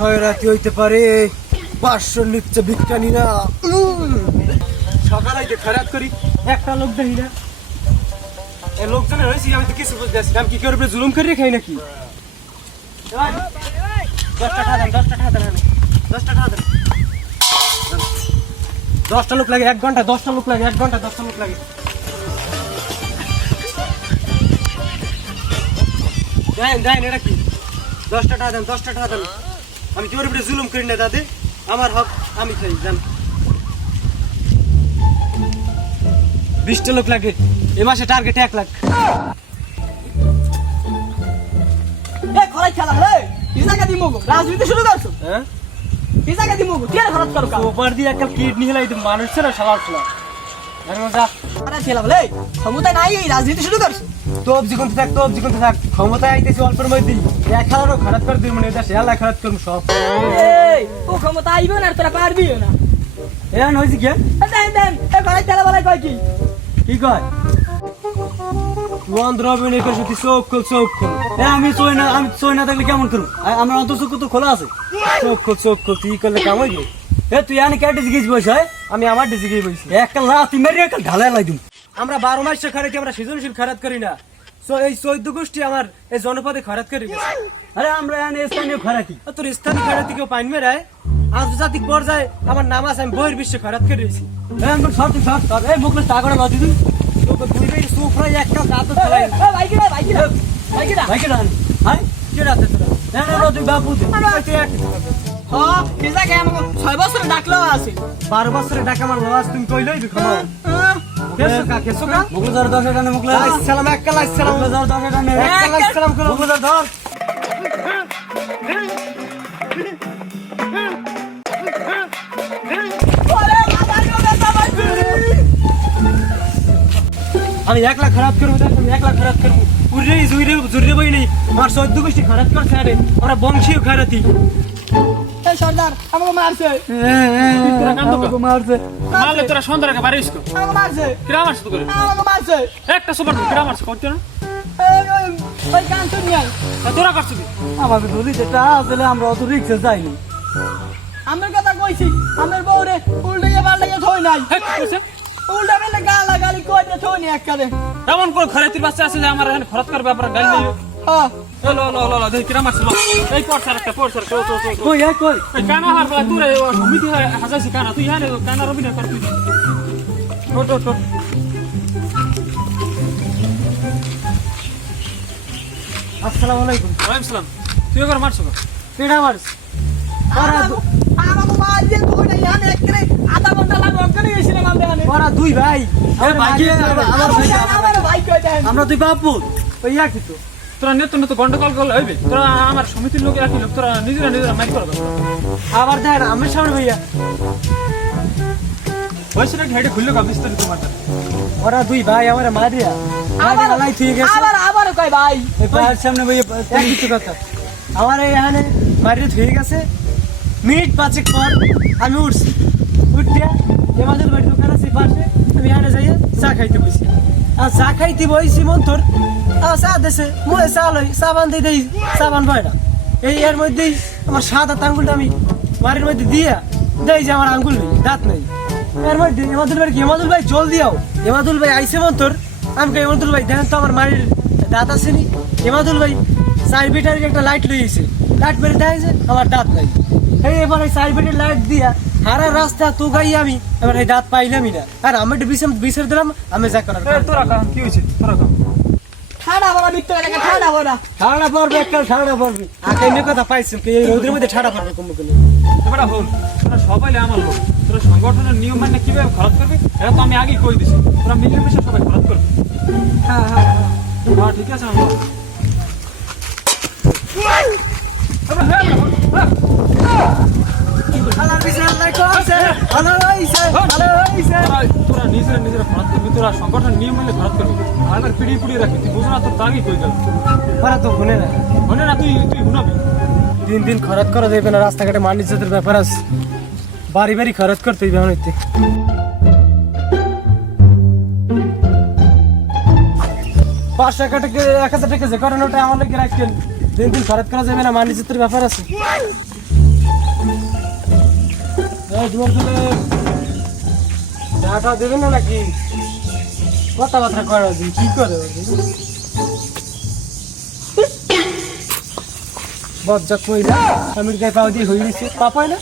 খয়রাতি হইতে পারে 500 নিচ্ছে ভিক্ষানি না সকাল হইতে খয়রাত করি একটা লোক দেখি না এই লোকজনের হয়েছি আমি তো কিছু বুঝতে পারছি আমি কি করে জুলুম করে খাই নাকি 10টা লোক লাগে 1 ঘন্টা 10টা লোক লাগে 1 ঘন্টা 10টা লোক লাগে দেন এটা কি 10টা টাকা দেন 10টা টাকা দেন আমি কি করে জুলুম করি না দাদি আমার হক আমি চাই জান 20টা লোক লাগে এই মাসে টার্গেট 1 লাখ এ খরাই খেলা রে কি জায়গা দিমু রাজনীতি শুরু করছো হ্যাঁ কি জায়গা দিমু কি আর খরচ করো ওপার দিয়ে একটা কিডনি হেলাই তো মানুষ ছিল শালা শালা আরে মজা আরে খেলা বলে ক্ষমতা নাই এই রাজনীতি শুরু করছো তোপ জীবন থাক ক্ষমতায় আইতেছি অল্পের মধ্যে এক খেলারও খারাপ করে দিই মানে দেশে এলা খারাপ করবো সব এই ও ক্ষমতা আইবে না তোরা পারবিও না এমন হয়েছে কি দেন এ খরাই খেলা বলে কয় কি কি কয় বন্ধ রবিনে করছি চোখ খোল আমি চই না থাকলে কেমন করবো আমার অন্তর চোখ তো খোলা আছে চোখ খোল তুই করলে কাম হইবে তুই আনি কেটে জিজ্ঞেস বসে আমি আমার ডিসি গিয়ে বলছি একটা লাথি মেরে একটা ঢালাই লাই দিম আমরা 12 মাসে খারাপ আমরা সৃজনশীল খারাপ করি না এই 14 গোষ্ঠী আমার এই জনপদে খারাপ করে গেছে আরে আমরা এনে স্থানীয় খরাতি তোর স্থানীয় খারাপ কেউ পাইন মেরায় আন্তর্জাতিক পর্যায়ে আমার নাম আছে আমি বহির্বিশ্বে খারাপ করে রয়েছি শর্ট এই মুখলে টাকাটা লজি দিন তোকে দুই বের সুফরা একটা দাঁত ফেলাই ভাইকে ডান হ্যাঁ কি রাতে তোরা না তুই বাপু হ্যাঁ কি জায়গা আমাকে 6 বছর ডাকলো আছে 12 বছরে ঢাকা আমার লস তুমি কইলই বিখাও কেসো কা মুখলে ধর 10 টাকা মুখলে আসসালাম আসসালাম মুখলে ধর 10 টাকা আসসালাম করো মুখলে ধর আমি 1 লাখ খারাপ করবো আমি 1 লাখ খারাপ করবো জুড়ে বই নেই আমার 14 গোষ্ঠী খারাপ করছে আরে আমরা বংশীয় খারাতি এই সর্দার আমাকে মারছে মারছে মারলে তোরা সন্ধ্যার আগে বাড়িস আমাকে মারছে কিরা মারছ তো করে আমাকে মারছে একটা সুপার কিরা মারছ করতে না ওই কান শুনিয়া তোরা করছিস কি আমাকে ধরি যেটা আসলে আমরা অত রিক্সে যাইনি আমার কথা কইছি আমার বউরে উল্টে পাল্টে থই নাই উল্টা বেলে গালাগালি কইতে থই নি এককালে এমন কোন খরাতির বাচ্চা আছে যে আমার এখানে খরচ করার ব্যাপারে গাল নেই হ্যাঁ লো দেখি কিরা মারছ এই পড়ছার কই কই এই কানা হার বলা তুই সমিতি হাজাইছি কানা তুই জানে কানা রবিনা কর তুই টো আসসালামু আলাইকুম ওয়ালাইকুম সালাম তুই করে মারছ কেডা মারছ আমাকে মার দিয়ে থই নাই আমি একবারে আধা ঘন্টা লাগে ওখানে গেছিলাম আমরা আনে ওরা দুই ভাই আমার ভাই কই দেন আমরা তুই বাপু ওই একই তো তোরা নেত গন্ডগোল করলে হইবে তোরা আমার সমিতির লোক রাখি লোক তোরা নিজেরা মাইক করবে আবার দেখ আমার সামনে ভাইয়া বয়স নাকি হেঁটে খুললে কা বিস্তারিত মারটা ওরা দুই ভাই আমার মারিয়া লাই ঠিক আছে আবার কই ভাই এই পায়ের সামনে ভাই কিছু কথা আমার এখানে মারিয়ে ধুয়ে গেছে মিনিট 5 পর আমি উঠছি উঠতে আমাদের বাড়ির দোকান আছে পাশে আমি এখানে যাই চা খাইতে বসি আর চা খাইতে বসি মন তোর চা দেশে মুড়ে চা লই চা বান্ধে দেই চা বানবো না এই এর মধ্যেই আমার সাদা আঙ্গুলটা আমি বাড়ির মধ্যে দিয়া দেই যে আমার আঙ্গুল নেই দাঁত নেই এর মধ্যে হেমাদুল ভাই জল দিয়াও হেমাদুল ভাই আইসে মন তোর আমি হেমাদুল ভাই দেখেন তো আমার বাড়ির দাঁত আসেনি হেমাদুল ভাই 4 বিটারের একটা লাইট লইছে লাইট মেরে দেখে আমার দাঁত নাই এই এবার এই 4 বিটার লাইট দিয়া হারা রাস্তা তো গাই আমি এবার এই দাঁত পাইলামই না আর আমি একটু বিছর দিলাম আমি যা করার তোরা কা কি হইছে তোরা কা ঠাডা বড় ভিতরে লাগা ঠাডা বড় ঠাড়া পড়বে একটা ঠাড়া পড়বে আগে এমনি কথা পাইছি কি এই রোদের মধ্যে ঠাড়া পড়বে কম করে এবারে হল তোরা সবাই আমার লোক তোরা সংগঠনের নিয়ম মানে কিভাবে খরচ করবি এটা তো আমি আগেই কই দিছি তোরা মিলেমিশে সবাই খরচ করবি হ্যাঁ ঠিক আছে আমরা তোরা নিজেরা খরচ করবি তোরা সংগঠনের নিয়ম মানে খরচ করবি আমার পিড়ি রাখবি তুই বুঝো না তোর দাগই কই গেল ওরা তো শুনে না মনে না তুই শুনাবি দিন খরচ করা যাবে না রাস্তাঘাটে মান ইজ্জতের ব্যাপার আছে বাড়ি খরচ করতে হইবে হইতে 500 টাকা 1000 টাকা যে করেন ওটা আমার লাগে রাখেন দিন খরচ করা যাবে না মান ইজ্জতের ব্যাপার আছে তোমার সাথে টাকা দেবে না নাকি কথাবার্তা করার দিন কি করে বজ্জাত মহিলা আমেরিকায় পাও দিয়ে হয়ে গেছে পাপায় না